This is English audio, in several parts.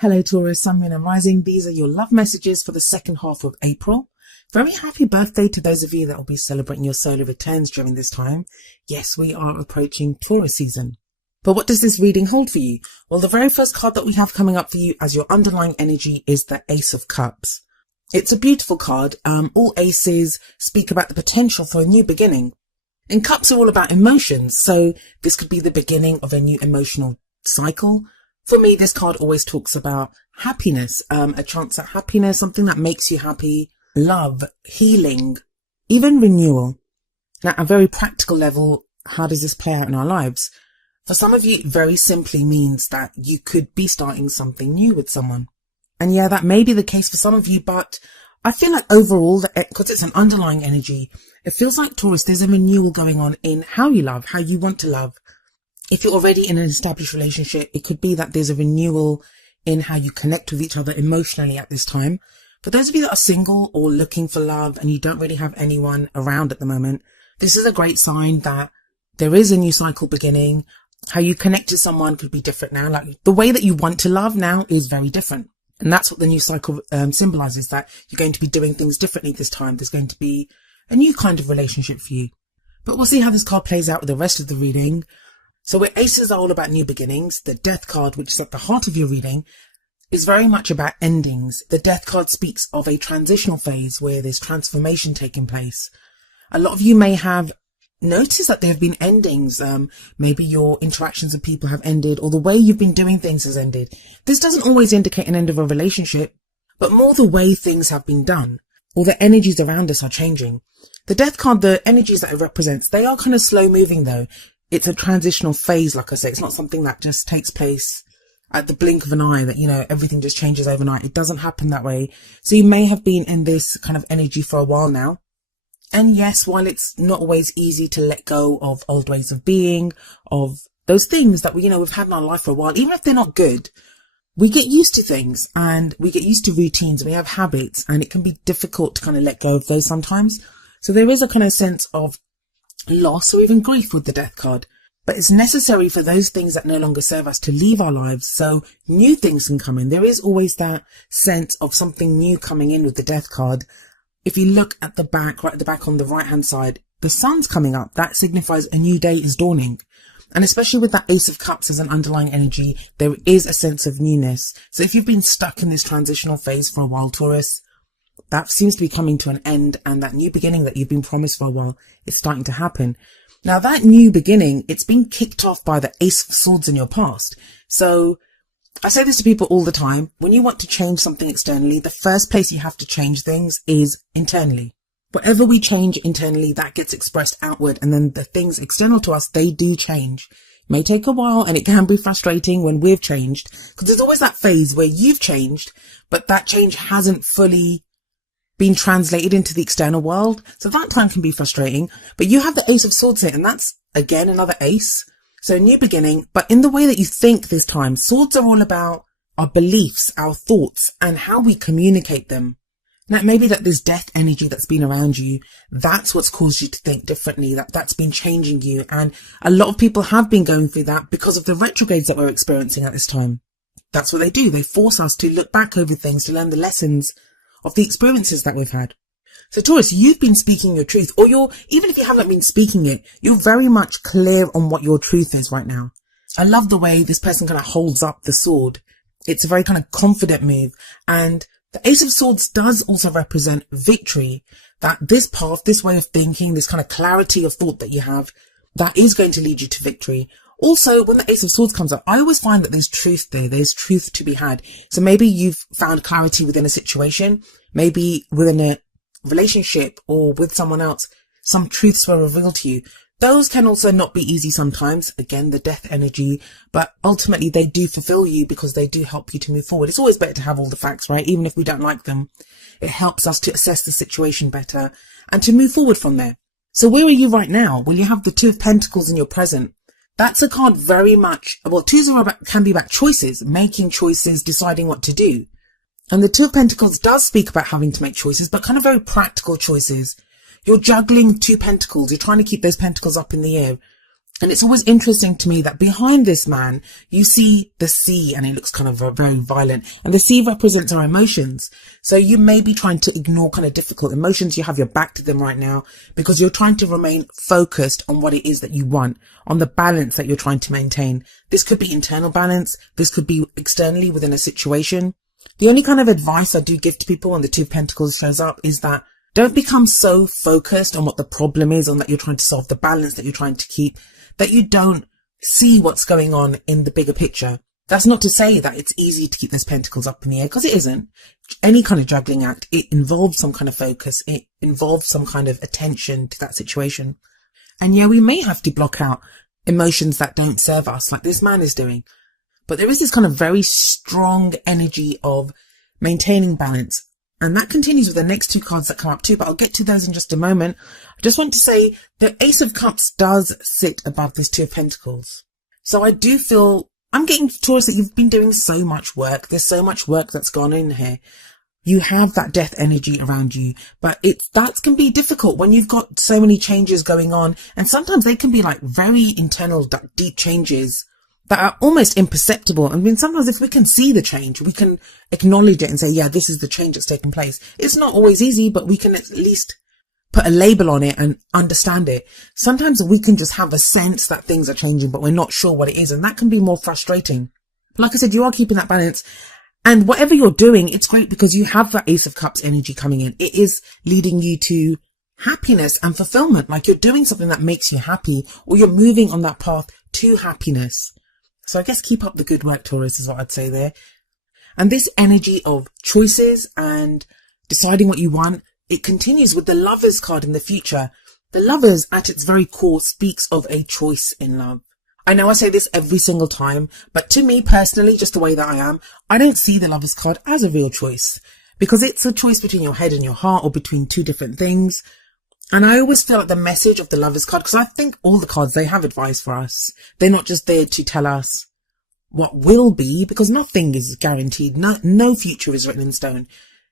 Hello Taurus, Sun, Moon and Rising. These are your love messages for the second half of April. Very happy birthday to those of you that will be celebrating your solar returns during this time. Yes, we are approaching Taurus season. But what does this reading hold for you? Well, the very first card that we have coming up for you as your underlying energy is the Ace of Cups. It's a beautiful card. All aces speak about the potential for a new beginning. And cups are all about emotions, so this could be the beginning of a new emotional cycle. For me, this card always talks about happiness, a chance at happiness, something that makes you happy, love, healing, even renewal. Now, at a very practical level, how does this play out in our lives? For some of you, it very simply means that you could be starting something new with someone. And yeah, that may be the case for some of you, but I feel like overall, because it's an underlying energy, it feels like Taurus, there's a renewal going on in how you love, how you want to love. If you're already in an established relationship, it could be that there's a renewal in how you connect with each other emotionally at this time. For those of you that are single or looking for love and you don't really have anyone around at the moment, this is a great sign that there is a new cycle beginning. How you connect to someone could be different now. Like the way that you want to love now is very different. And that's what the new cycle symbolizes, that you're going to be doing things differently this time. There's going to be a new kind of relationship for you. But we'll see how this card plays out with the rest of the reading. So where aces are all about new beginnings, the death card, which is at the heart of your reading, is very much about endings. The death card speaks of a transitional phase where there's transformation taking place. A lot of you may have noticed that there have been endings. Maybe your interactions with people have ended, or the way you've been doing things has ended. This doesn't always indicate an end of a relationship, but more the way things have been done, or the energies around us are changing. The death card, the energies that it represents, they are kind of slow moving though. It's a transitional phase, like I say. It's not something that just takes place at the blink of an eye, that, you know, everything just changes overnight. It doesn't happen that way. So you may have been in this kind of energy for a while now. And yes, while it's not always easy to let go of old ways of being, of those things that we've had in our life for a while, even if they're not good, we get used to things and we get used to routines and we have habits, and it can be difficult to kind of let go of those sometimes. So there is a kind of sense of loss or even grief with the death card, but it's necessary for those things that no longer serve us to leave our lives so new things can come in. There is always that sense of something new coming in with the death card. If you look at the back, right at the back on the right hand side, the sun's coming up. That signifies a new day is dawning. And especially with that Ace of Cups as an underlying energy, there is a sense of newness. So if you've been stuck in this transitional phase for a while, Taurus, that seems to be coming to an end, and that new beginning that you've been promised for a while is starting to happen. Now that new beginning, it's been kicked off by the Ace of Swords in your past. So I say this to people all the time. When you want to change something externally, the first place you have to change things is internally. Whatever we change internally, that gets expressed outward, and then the things external to us, they do change. It may take a while, and it can be frustrating when we've changed, because there's always that phase where you've changed, but that change hasn't fully being translated into the external world. So that time can be frustrating, but you have the Ace of Swords here, and that's again another ace. So a new beginning, but in the way that you think this time. Swords are all about our beliefs, our thoughts, and how we communicate them. Now, maybe that this death energy that's been around you, that's what's caused you to think differently, that's been changing you. And a lot of people have been going through that because of the retrogrades that we're experiencing at this time. That's what they do. They force us to look back over things, to learn the lessons of the experiences that we've had. So Taurus, you've been speaking your truth, or even if you haven't been speaking it, you're very much clear on what your truth is right now. I love the way this person kind of holds up the sword. It's a very kind of confident move. And the Ace of Swords does also represent victory, that this path, this way of thinking, this kind of clarity of thought that you have, that is going to lead you to victory. Also, when the Ace of Swords comes up, I always find that there's truth there. There's truth to be had. So maybe you've found clarity within a situation, maybe within a relationship or with someone else, some truths were revealed to you. Those can also not be easy sometimes. Again, the death energy, but ultimately they do fulfill you because they do help you to move forward. It's always better to have all the facts, right? Even if we don't like them, it helps us to assess the situation better and to move forward from there. So where are you right now? Well, you have the Two of Pentacles in your present. That's a card very much, well, twos can be about choices, making choices, deciding what to do. And the Two of Pentacles does speak about having to make choices, but kind of very practical choices. You're juggling two pentacles. You're trying to keep those pentacles up in the air. And it's always interesting to me that behind this man, you see the sea, and it looks kind of very violent. And the sea represents our emotions. So you may be trying to ignore kind of difficult emotions. You have your back to them right now because you're trying to remain focused on what it is that you want, on the balance that you're trying to maintain. This could be internal balance. This could be externally within a situation. The only kind of advice I do give to people when the Two of Pentacles shows up is that don't become so focused on what the problem is, on that you're trying to solve, the balance that you're trying to keep, that you don't see what's going on in the bigger picture. That's not to say that it's easy to keep those pentacles up in the air, because it isn't. Any kind of juggling act, it involves some kind of focus. It involves some kind of attention to that situation. And yeah, we may have to block out emotions that don't serve us, like this man is doing. But there is this kind of very strong energy of maintaining balance. And that continues with the next two cards that come up too, but I'll get to those in just a moment. I just want to say the Ace of Cups does sit above this Two of Pentacles. So I do feel, I'm getting Taurus, that you've been doing so much work. There's so much work that's gone in here. You have that death energy around you, but that can be difficult when you've got so many changes going on. And sometimes they can be like very internal, deep changes that are almost imperceptible. I mean, sometimes if we can see the change, we can acknowledge it and say, yeah, this is the change that's taking place. It's not always easy, but we can at least put a label on it and understand it. Sometimes we can just have a sense that things are changing, but we're not sure what it is. And that can be more frustrating. Like I said, you are keeping that balance. And whatever you're doing, it's great because you have that Ace of Cups energy coming in. It is leading you to happiness and fulfillment. Like you're doing something that makes you happy, or you're moving on that path to happiness. So I guess keep up the good work, Taurus, is what I'd say there. And this energy of choices and deciding what you want, it continues with the Lovers card in the future. The Lovers, at its very core, speaks of a choice in love. I know I say this every single time, but to me personally, just the way that I am, I don't see the Lovers card as a real choice, because it's a choice between your head and your heart, or between two different things. And I always feel like the message of the Lovers card, because I think all the cards, they have advice for us. They're not just there to tell us what will be, because nothing is guaranteed. No future is written in stone.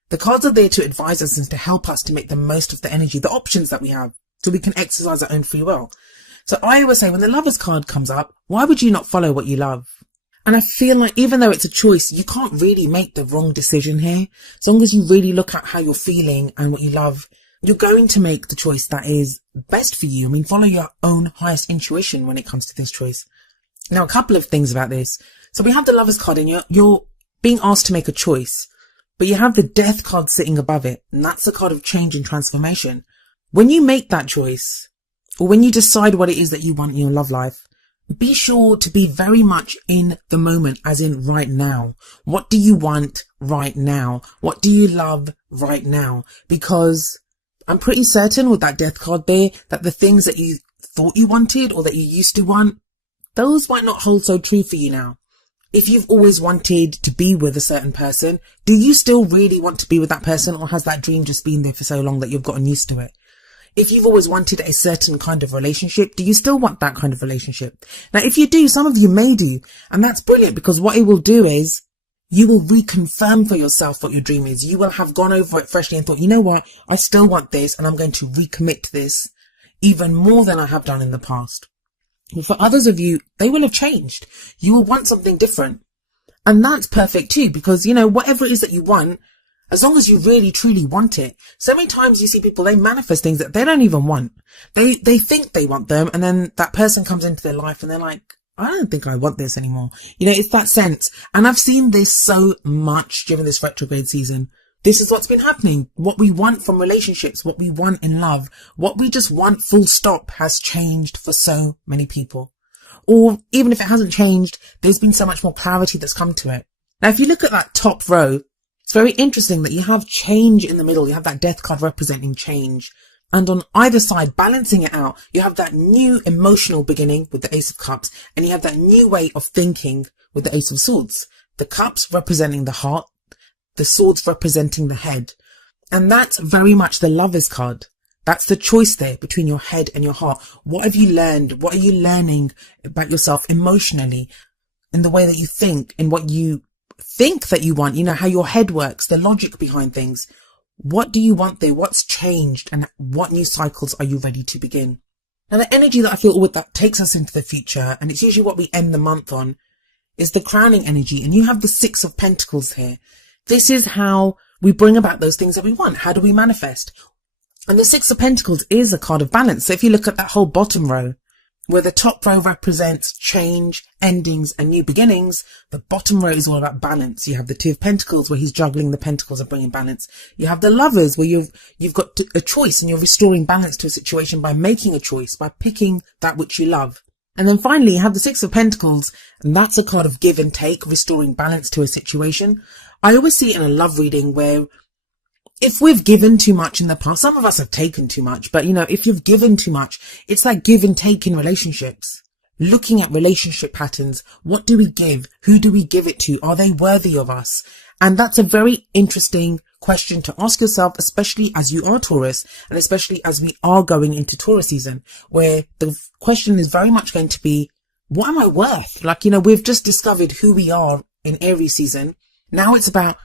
The cards are there to advise us and to help us to make the most of the energy, the options that we have, so we can exercise our own free will. So I always say, when the Lovers card comes up, why would you not follow what you love? And I feel like even though it's a choice, you can't really make the wrong decision here. As long as you really look at how you're feeling and what you love, you're going to make the choice that is best for you. I mean, follow your own highest intuition when it comes to this choice. Now, a couple of things about this. So we have the Lovers card, and you're being asked to make a choice, but you have the Death card sitting above it. And that's the card of change and transformation. When you make that choice, or when you decide what it is that you want in your love life, be sure to be very much in the moment, as in right now. What do you want right now? What do you love right now? Because I'm pretty certain with that Death card there that the things that you thought you wanted, or that you used to want, those might not hold so true for you now. If you've always wanted to be with a certain person, do you still really want to be with that person, or has that dream just been there for so long that you've gotten used to it? If you've always wanted a certain kind of relationship, do you still want that kind of relationship? Now, if you do, some of you may do, and that's brilliant, because what it will do is you will reconfirm for yourself what your dream is. You will have gone over it freshly and thought, you know what, I still want this, and I'm going to recommit to this even more than I have done in the past. But for others of you, they will have changed. You will want something different. And that's perfect too, because, whatever it is that you want, as long as you really truly want it. So many times you see people, they manifest things that they don't even want. They think they want them, and then that person comes into their life and they're like, I don't think I want this anymore. It's that sense. And I've seen this so much during this retrograde season. This is what's been happening. What we want from relationships, what we want in love, what we just want full stop has changed for so many people. Or even if it hasn't changed, there's been so much more clarity that's come to it. Now, if you look at that top row, it's very interesting that you have change in the middle. You have that Death card representing change. And on either side, balancing it out, you have that new emotional beginning with the Ace of Cups, and you have that new way of thinking with the Ace of Swords. The cups representing the heart, the swords representing the head. And that's very much the Lovers card. That's the choice there between your head and your heart. What have you learned? What are you learning about yourself emotionally, in the way that you think, in what you think that you want, how your head works, the logic behind things. What do you want there? What's changed, and what new cycles are you ready to begin? Now, the energy that I feel with that takes us into the future, and it's usually what we end the month on, is the crowning energy. And you have the Six of Pentacles here. This is how we bring about those things that we want. How do we manifest? And the Six of Pentacles is a card of balance. So if you look at that whole bottom row, where the top row represents change, endings, and new beginnings, the bottom row is all about balance. You have the Two of Pentacles, where he's juggling the pentacles and bringing balance. You have the Lovers, where you've got a choice and you're restoring balance to a situation by making a choice, by picking that which you love. And then finally, you have the Six of Pentacles, and that's a card of give and take, restoring balance to a situation. I always see it in a love reading where if we've given too much in the past, some of us have taken too much, but if you've given too much, it's like give and take in relationships. Looking at relationship patterns, what do we give? Who do we give it to? Are they worthy of us? And that's a very interesting question to ask yourself, especially as you are Taurus, and especially as we are going into Taurus season, where the question is very much going to be, what am I worth? We've just discovered who we are in Aries season. Now it's about,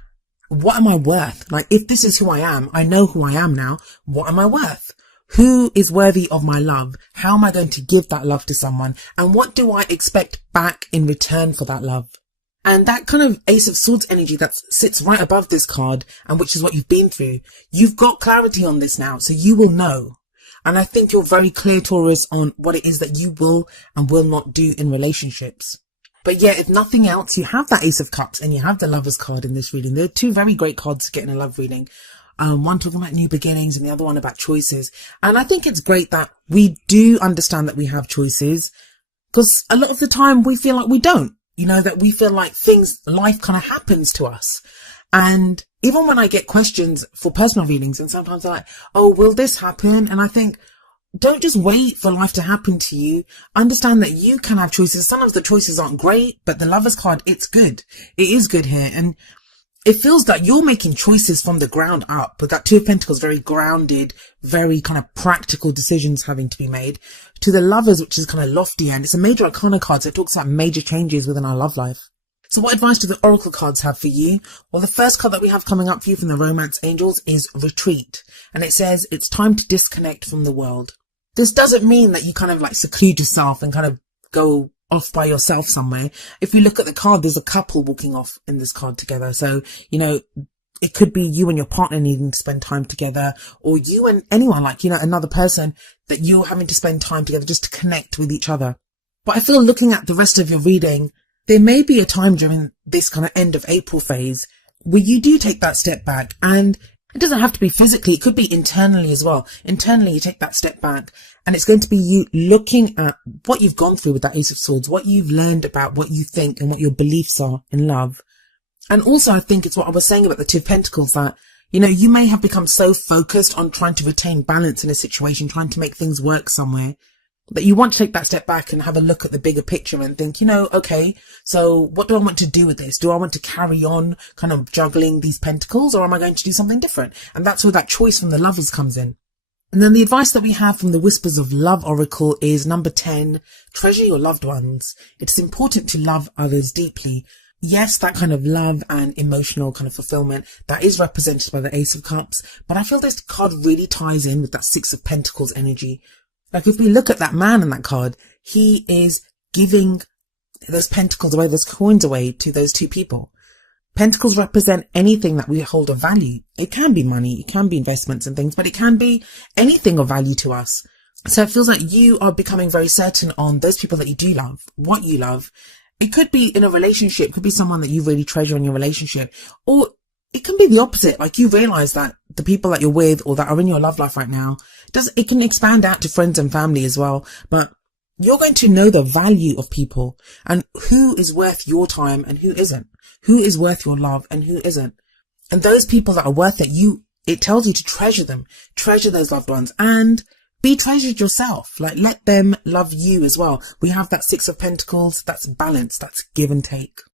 what am I worth? If this is who I am, I know who I am now. What am I worth? Who is worthy of my love? How am I going to give that love to someone? And what do I expect back in return for that love? And that kind of Ace of Swords energy that sits right above this card, and which is what you've been through, you've got clarity on this now, so you will know. And I think you're very clear, Taurus, on what it is that you will and will not do in relationships. But yeah, if nothing else, you have that Ace of Cups and you have the Lovers card in this reading. They're two very great cards to get in a love reading. One talking about new beginnings and the other one about choices. And I think it's great that we do understand that we have choices, because a lot of the time we feel like we don't, that we feel like life kind of happens to us. And even when I get questions for personal readings, and sometimes they're like, oh, will this happen? And I think, don't just wait for life to happen to you. Understand that you can have choices. Sometimes the choices aren't great, but the Lovers card, it's good. It is good here. And it feels like you're making choices from the ground up, but that Two of Pentacles, very grounded, very kind of practical decisions having to be made, to the Lovers, which is kind of lofty, and it's a major arcana card. So it talks about major changes within our love life. So what advice do the Oracle cards have for you? Well, the first card that we have coming up for you from the Romance Angels is Retreat. And it says it's time to disconnect from the world. This doesn't mean that you kind of seclude yourself and kind of go off by yourself somewhere. If we look at the card, there's a couple walking off in this card together. So, it could be you and your partner needing to spend time together, or you and anyone, another person that you're having to spend time together just to connect with each other. But I feel, looking at the rest of your reading, there may be a time during this kind of end of April phase where you do take that step back, and it doesn't have to be physically. It could be internally as well. Internally, you take that step back, and it's going to be you looking at what you've gone through with that Ace of Swords, what you've learned about what you think and what your beliefs are in love. And also, I think it's what I was saying about the Two of Pentacles, that, you may have become so focused on trying to retain balance in a situation, trying to make things work somewhere, that you want to take that step back and have a look at the bigger picture and think, okay, so what do I want to do with this? Do I want to carry on kind of juggling these pentacles, or am I going to do something different? And that's where that choice from the Lovers comes in. And then the advice that we have from the Whispers of Love Oracle is number 10, treasure your loved ones. It's important to love others deeply. Yes, that kind of love and emotional kind of fulfillment, that is represented by the Ace of Cups. But I feel this card really ties in with that Six of Pentacles energy. If we look at that man in that card, he is giving those pentacles away, those coins away to those two people. Pentacles represent anything that we hold of value. It can be money, it can be investments and things, but it can be anything of value to us. So it feels like you are becoming very certain on those people that you do love, what you love. It could be in a relationship, it could be someone that you really treasure in your relationship, or it can be the opposite. You realize that the people that you're with or that are in your love life right now, it can expand out to friends and family as well. But you're going to know the value of people and who is worth your time and who isn't, who is worth your love and who isn't. And those people that are worth it, it tells you to treasure them, treasure those loved ones, and be treasured yourself. Let them love you as well. We have that Six of Pentacles. That's balance. That's give and take.